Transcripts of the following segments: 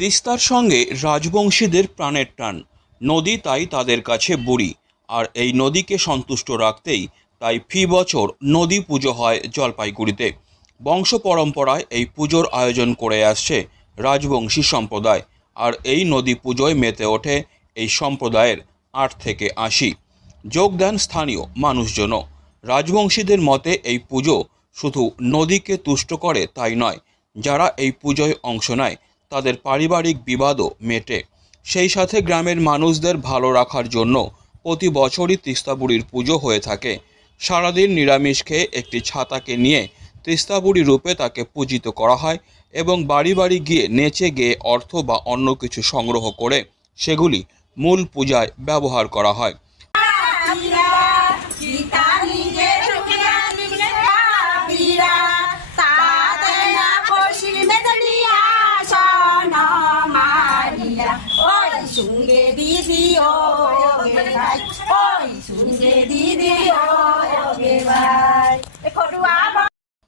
তিস্তার সঙ্গে রাজবংশীদের প্রাণের টান। নদী তাই তাদের কাছে বুড়ি, আর এই নদীকে সন্তুষ্ট রাখতেই তাই ফি বছর নদী পুজো হয় জলপাইগুড়িতে। বংশ পরম্পরায় এই পুজোর আয়োজন করে আসছে রাজবংশী সম্প্রদায়, আর এই নদী পুজোয় মেতে ওঠে এই সম্প্রদায়ের আট থেকে আশি। যোগ দেন স্থানীয় মানুষজনও। রাজবংশীদের মতে এই পুজো শুধু নদীকে তুষ্ট করে তাই নয়, যারা এই পুজোয় অংশ নেয় তাদের পারিবারিক বিবাদও মেটে। সেই সাথে গ্রামের মানুষদের ভালো রাখার জন্য প্রতি বছরই তিস্তাবুড়ির পুজো হয়ে থাকে। সারাদিন নিরামিষ খেয়ে একটি ছাতাকে নিয়ে তিস্তাবুড়ি রূপে তাকে পূজিত করা হয় এবং বাড়ি বাড়ি গিয়ে নেচে গিয়ে অর্থ বা অন্য কিছু সংগ্রহ করে সেগুলি মূল পূজায় ব্যবহার করা হয়।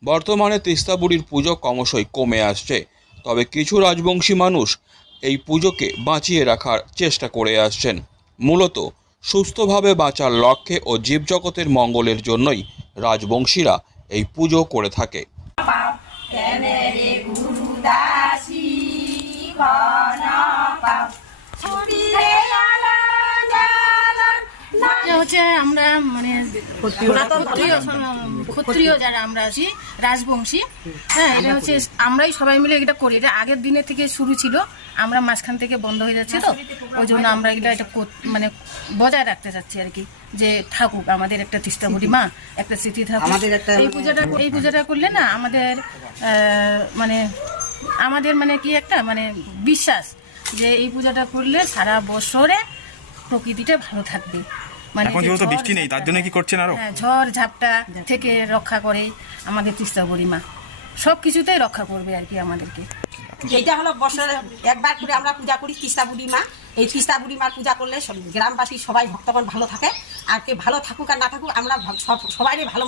বর্তমানে তিস্তাবুড়ির পুজো ক্রমশই কমে আসছে। তবে কিছু রাজবংশী মানুষ এই পুজোকে বাঁচিয়ে রাখার চেষ্টা করে আসছেন। মূলত সুস্থভাবে বাঁচার লক্ষ্যে ও জীবজগতের মঙ্গলের জন্যই রাজবংশীরা এই পুজো করে থাকে। মানে ক্ষত্রিয় যারা আমরা আছি রাজবংশী। হ্যাঁ এটা হচ্ছে আমরাই সবাই মিলে এটা করি। এটা আগের দিনের থেকে শুরু ছিল আমরা মাঝখান থেকে বন্ধ হয়ে যাচ্ছে তো ওই জন্য আমরা এটা এটা মানে বজায় রাখতে চাচ্ছি আর কি যে থাকুক আমাদের একটা তিস্তাবুড়ি মা একটা স্মৃতি থাকুক এই পূজাটা এই পূজাটা করলে না আমাদের মানে আমাদের মানে কি একটা মানে বিশ্বাস যে এই পূজাটা করলে সারা বছরে প্রকৃতিটা ভালো থাকবে। এখন যেহেতু বৃষ্টি নেই তার জন্য কি করছেন আরও? হ্যাঁ, ঝড় ঝাপটা থেকে রক্ষা করে আমাদের তিস্তা বুড়িমা। সব কিছুতেই রক্ষা করবে আর কি আমাদেরকে। এইটা হলো বছরে একবার করে আমরা পূজা করি তিস্তা বুড়ি মা এই তিস্তা বুড়ি মার পূজা করলে সব গ্রামবাসী সবাই ভক্তগণ ভালো থাকে। আর কে ভালো থাকুক আর না থাকুক আমরা ভ- সব- সবারই ভালো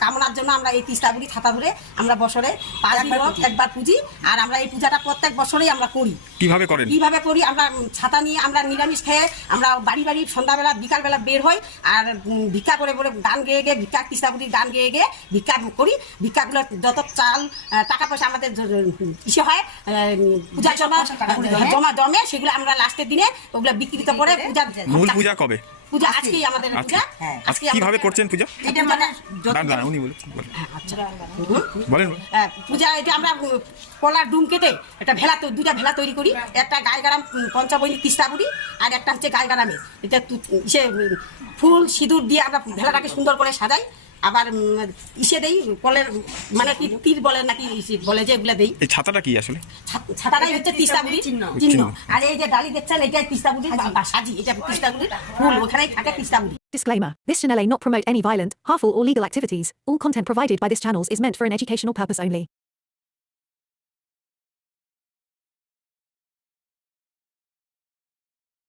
কামনার জন্য আমরা এই তিস্তা বুড়ি ছাতা ধরে আমরা বছরে পাঁচ একবার পুজি। আর আমরা এই পূজাটা প্রত্যেক বছরেই আমরা করি। কীভাবে করেন? কীভাবে করি? আমরা ছাতা নিয়ে আমরা নিরামিষ খেয়ে আমরা বাড়ি বাড়ি সন্ধ্যাবেলা বিকালবেলা বের হই আর ভিক্ষা করে করে গান গেয়ে গিয়ে ভিক্ষা তিস্তাপুরির গান গেয়ে গিয়ে ভিক্ষা করি। ভিক্ষাগুলো যত চাল আহ, টাকা পয়সা আমাদের ইসে হয় আহ, পূজা জমা জমা জমে সেগুলো আমরা লাস্টের দিনে ওগুলো বিকৃত করে পূজা মূল পূজা কবে? পূজা আজকেই আমাদের পূজা। আজকে আজকে কীভাবে করছেন পূজা? এটা মানে দাঁড়ান, দাঁড়ান, উনি বলুন। বলেন। বলেন পূজা এটা আমরা কলার ডুম কেটে একটা ভেলা দুটা ভেলা তৈরি করি। একটা পঞ্চাবলী আর একটা হচ্ছে গায়ে গারামে এটা ফুল সিঁদুর দিয়ে আমরা ভেলাটাকে সুন্দর করে সাজাই। আবার উম, ইসে দেই কলের মানে কি তীর বলে নাকি ইসে বলে যে এগুলা দেই এই ছাতাটা কি আসলে ছা- ছাতাটাই হচ্ছে তিস্তাগুড়ি চিহ্ন চিহ্ন। আর এই যে ডালি দেখছেন এটাই তিস্তাগুড়ি সাজি এটা তিস্তাগুড়ির ফুল ওখানেই থাকে তিস্তাগুড়ি Disclaimer This channel may not promote any violent, harmful, or legal activities. All content provided by this channel is meant for an educational purpose only.